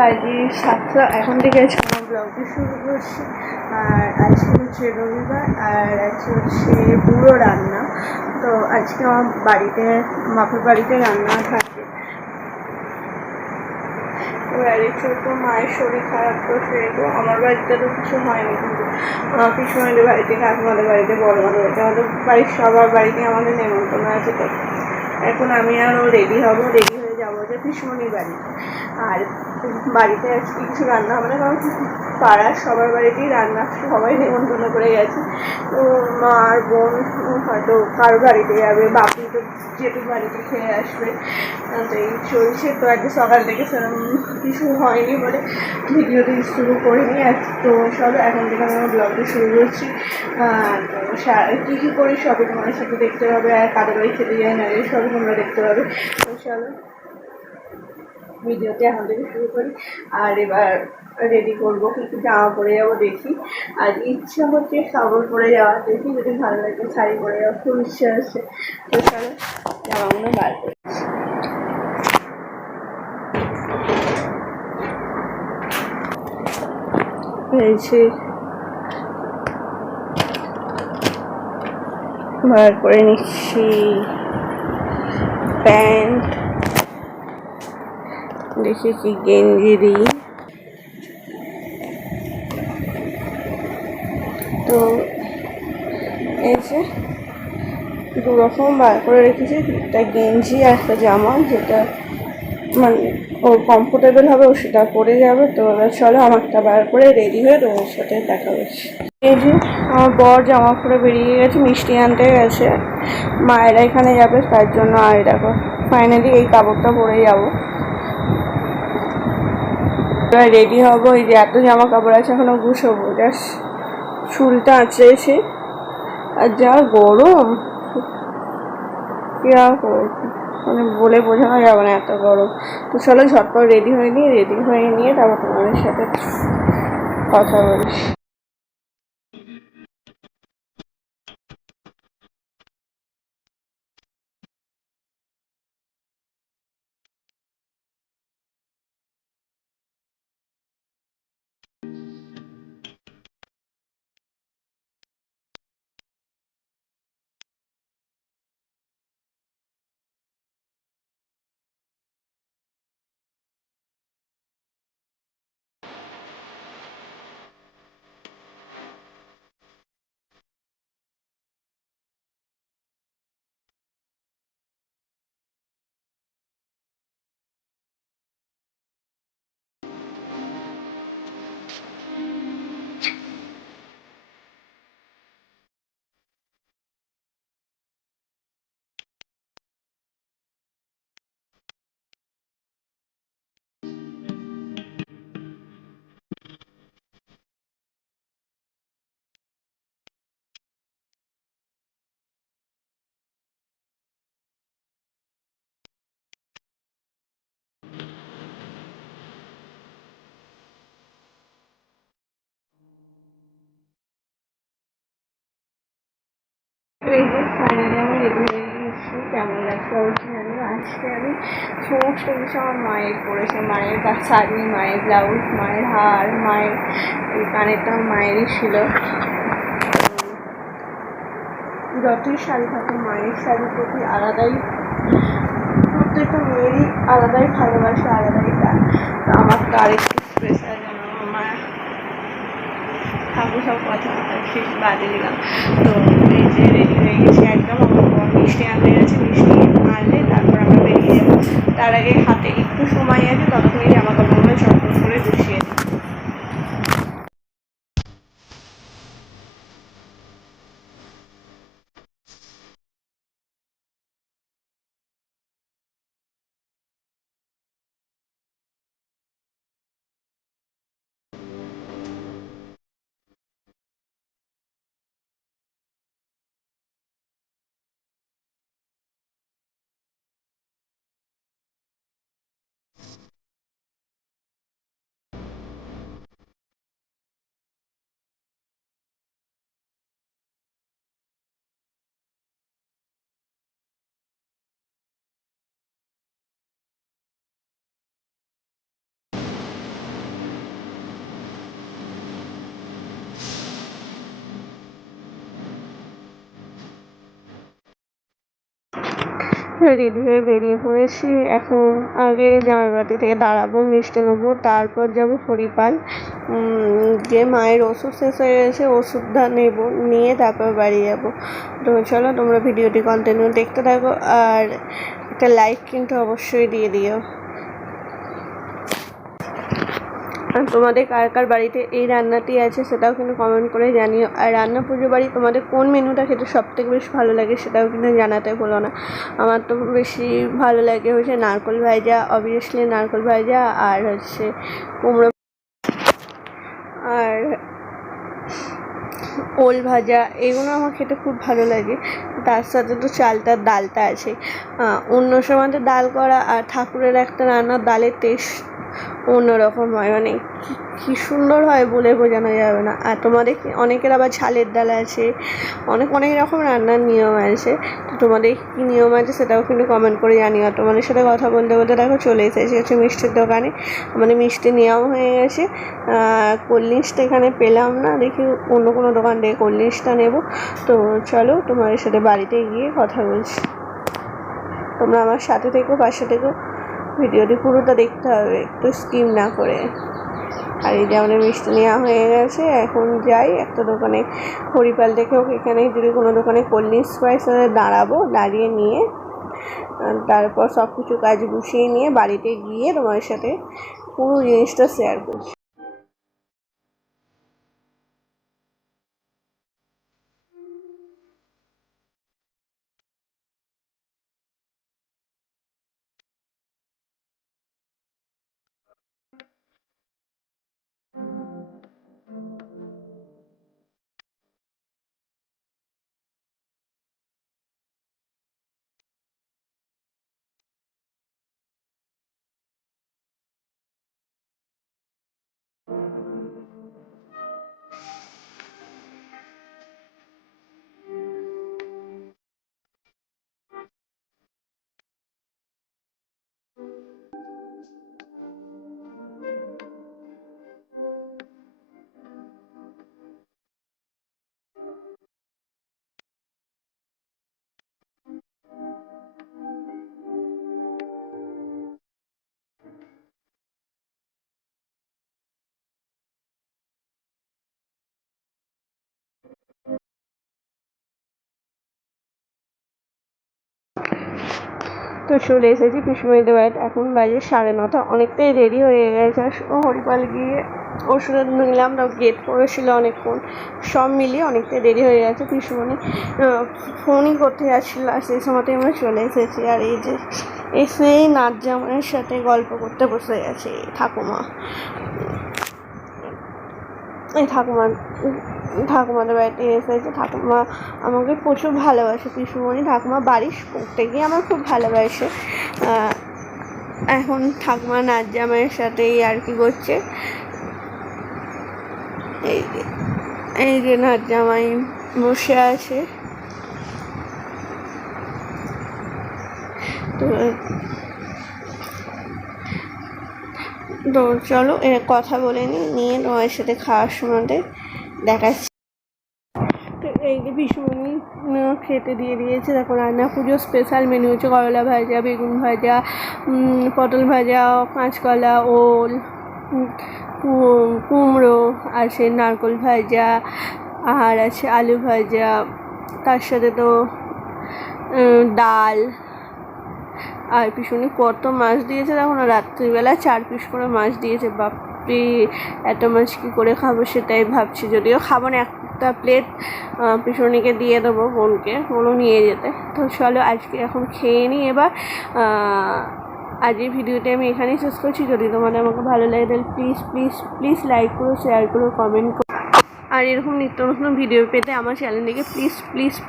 বাড়ি 7টা, এখন থেকে আজকে আমার ব্লগটি শুরু করছি। আর আজকে হচ্ছে রবিবার, আর আজকে হচ্ছে পুরো রান্না। তো আজকে আমার বাড়িতে, বাপের বাড়িতে রান্না থাকে। এবার ছোটো মায়ের শরীর খারাপ, তো সেহেতু আমার বাড়িতে তো কিছু হয়নি, কিন্তু পিসুমাদের বাড়িতে, কাকিমাদের বাড়িতে, বড়মাদের বাড়িতে, আমাদের বাড়ির সবার বাড়িতে আমাদের নেমন্তন্ন আছে। তো এখন আমি আরও রেডি হব, রেডি হয়ে যাবো যে পিসুমনির বাড়িতে। আর বাড়িতে আজকে কিছু রান্না হবে না, কারণ পাড়ার সবার বাড়িতেই রান্না, সবাই নেমন্তন্ন করে গেছে। তো মা আর বোন হয়তো কারো বাড়িতে যাবে, বাপি তো জেঠুর বাড়িতে খেয়ে আসবে। তো এই চলছে। তো আজকে সকাল থেকে সেরকম কিছু হয়নি বলে ভিডিওটি শুরু করিনি। তো চলো এখন থেকে আমি আমার ব্লগটা শুরু করছি। তো কী কী করি সবই তোমাদের সাথে দেখতে পাবে, আর কাদের বাড়ি খেতে যাই না সবই তোমরা দেখতে পাবে। তো চলো ভিডিওটি এখন থেকে শুরু করি। আর এবার রেডি করবো, কিছু জামা পরে যাবো দেখি। আর ইচ্ছা হচ্ছে কাপড় পরে যাওয়া, দেখি যদি ভালো লাগে শাড়ি পরে যাওয়া, খুব ইচ্ছা আছে। তো চলো জামাগুলো বার করি। হয়েছে বার করে নিচ্ছি প্যান্ট, দেখি কি গেঞ্জি দিই। তো এই যে দুরকম বার করে রেখেছি, একটা গেঞ্জি আর একটা জামা, যেটা মানে ওর কমফোর্টেবল হবে, ও সেটা পরে যাবে। তো এবার চলো আমারটা বার করে রেডি হয়ে তোমার সাথে দেখা হচ্ছে। এই যে আমার বর জামা পরে বেরিয়ে গেছে, মিষ্টি আনতে গেছে, মায়েরা এখানে যাবে তার জন্য। আর দেখো ফাইনালি এই কাপড়টা পরে যাবো, এবার রেডি হবো। এই যে এত জামা কাপড় আছে, এখনো গুছাবো, জাস্ট চুলটা আঁচড়েছে। আর যা গরম, কি আর মানে বলে বোঝানো যাবে না, এত গরম। তো চলো ঝটপট রেডি হয়ে নিয়ে তারপর তোমাদের সাথে কথা বলি। এই যে ফাইনালি আমি রেডি হয়ে গিয়েছি, কেমন লাগছে অবশ্যই জানি। আজকে আমি সমস্ত কিছু আমার মায়ের করেছে, মায়ের শাড়ি, মায়ের ব্লাউজ, মায়ের হার, মায়ের এই কানেরটা মায়েরই ছিল। যতই শাড়ি থাকে, মায়ের শাড়ির প্রতি আলাদাই, প্রত্যেকটা মেয়েরই আলাদাই ভালোবাসা, আলাদাই টান। তো আমার তো আরেকটু স্পেশাল যেন আমার ঠাকুর সব কথা শেষ বাদে দিলাম। তো এই যে রেডি হয়ে গেছি একদম, আমার মিষ্টি আনতে গেছে, মিষ্টি আনলে তারপর আমরা বেরিয়ে যাবো। তার আগে হাতে একটু সময় আছে, ততক্ষণে জামা কাপড়গুলো চটপট করে গুছিয়ে দিই। রেডি হয়ে বেরিয়ে পড়েছি। এখন আগে জামাইবাতি থেকে দাঁড়াবো, মিষ্টি নেবো, তারপর যাবো হরিপাল। যে মায়ের ওষুধ শেষ হয়ে গেছে, ওষুধটা নেবো, নিয়ে তারপর বাড়ি যাবো। তো চলো তোমরা ভিডিওটি কন্টিনিউ দেখতে থাকো, আর একটা লাইক কিন্তু অবশ্যই দিয়ে দিও। আর তোমাদের কার কার বাড়িতে এই রান্নাটি আছে সেটাও কিন্তু কমেন্ট করে জানিও। আর রান্না পুজো বাড়ি তোমাদের কোন মেনুটা খেতে সবথেকে বেশি ভালো লাগে সেটাও কিন্তু জানাতে ভুলো না। আমার তো বেশি ভালো লাগে হচ্ছে নারকেল ভাজা, অবভিয়াসলি নারকেল ভাজা, আর হচ্ছে কুমড়ো, আর ওল ভাজা, এগুলো আমার খেতে খুব ভালো লাগে। তার সাথে তো চালটার ডালটা আছে। অন্য সময় তো ডাল করা আর ঠাকুরের একটা রান্নার ডালের টেস্ট অন্যরকম হয়, মানে কী সুন্দর হয় বলে বোঝানো যাবে না। আর তোমাদের অনেকের আবার ঝালের ডাল আছে, অনেক রকম রান্নার নিয়ম আছে। তো তোমাদের কী নিয়ম আছে সেটাও কিন্তু কমেন্ট করে জানিও। তোমাদের সাথে কথা বলতে বলতে দেখো চলে এসেছি হচ্ছে মিষ্টির দোকানে। আমাদের মিষ্টি নেওয়াও হয়ে গেছে। কোল্ড ড্রিঙ্কসটা এখানে পেলাম না, দেখি অন্য কোনো দোকান থেকে কোল্ড ড্রিঙ্কসটা নেবো। তো চলো তোমাদের সাথে বাড়িতে গিয়ে কথা বলছি। তোমরা আমার সাথে থেকো, পাশে থেকো, ভিডিওটি পুরোটা দেখতে হবে, একটু স্কিপ না করে। আর এই যে আমাদের মিষ্টি নেওয়া হয়ে গেছে, এখন যাই একটা দোকানে হরিপাল দেখে হোক এখানে যদি কোনো দোকানে কোল্ড ড্রিঙ্কস পাই সেটা দাঁড়াবো, দাঁড়িয়ে নিয়ে তারপর সব কিছু কাজ গুছিয়ে নিয়ে বাড়িতে গিয়ে তোমার সাথে পুরো জিনিসটা শেয়ার করছি। তো চলে এসেছি পিসিমণিদের বাড়িতে, এখন বাজে 9:30, অনেকটাই দেরি হয়ে গেছে। হরিপাল গিয়ে ওষুধ নিলাম, তাও গেট পড়েছিল অনেকক্ষণ, সব মিলিয়ে অনেকটাই দেরি হয়ে গেছে। পিসিমণি ফোনই করতে যাচ্ছিলো, আর সেই সময়তেই আমরা চলে এসেছি। আর এই যে এসেই নাচ জামাইয়ের সাথে গল্প করতে বসে গেছে ঠাকুমা। এই ঠাকুমাদের বাড়িতে এসেছে। ঠাকুমা আমাকে প্রচুর ভালোবাসে। পিসিমণি ঠাকুমা বাড়ির প্রত্যেকেই আমার খুব ভালোবাসে। এখন ঠাকুমা নাচ জামাইয়ের সাথেই আর কি করছে। এই যে নাচ জামাই বসে আছে। তো চলো কথা বলে নিয়ে তোমার সাথে খাওয়ার সময়তে দেখাচ্ছি। তো এই যে পিসিমণি খেতে দিয়ে দিয়েছে। দেখো রান্না পুজোর স্পেশাল মেনু হচ্ছে করলা ভাজা, বেগুন ভাজা, পটল ভাজা, কাঁচকলা, ওল, কুমড়ো, আছে নারকেল ভাজা, আর আছে আলু ভাজা, তার সাথে তো ডাল। আর পিছনে কত মাছ দিয়েছে দেখো না, রাত্রিবেলা 4 পিস করে মাছ দিয়েছে। বাপরে, এত মাছ কী করে খাবো সেটাই ভাবছি। যদিও খাবো না, একটা প্লেট পিছনিকে দিয়ে দেবো, বোনকে বলো নিয়ে যেতে। তো চলো আজকে এখন খেয়ে নিই এবার। আজ এই ভিডিওটি আমি এখানেই শেষ করছি। যদি তোমাদের আমাকে ভালো লাগে তাহলে প্লিজ লাইক করো, শেয়ার করো, কমেন্ট করো। আর এরকম নিত্য নতুন ভিডিও পেতে আমার চ্যানেলটিকে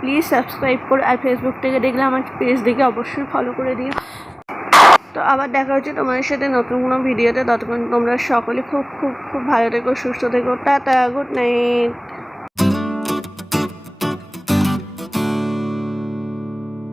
প্লিজ সাবস্ক্রাইব করো। আর ফেসবুক থেকে দেখলে আমার পেজ দেখে অবশ্যই ফলো করে দিও। তো আবার দেখা হচ্ছে তোমাদের সাথে নতুন কোনো ভিডিওতে। ততক্ষণ তোমরা সকলে খুব ভালো থেকো, সুস্থ থেকো। Tata, good night.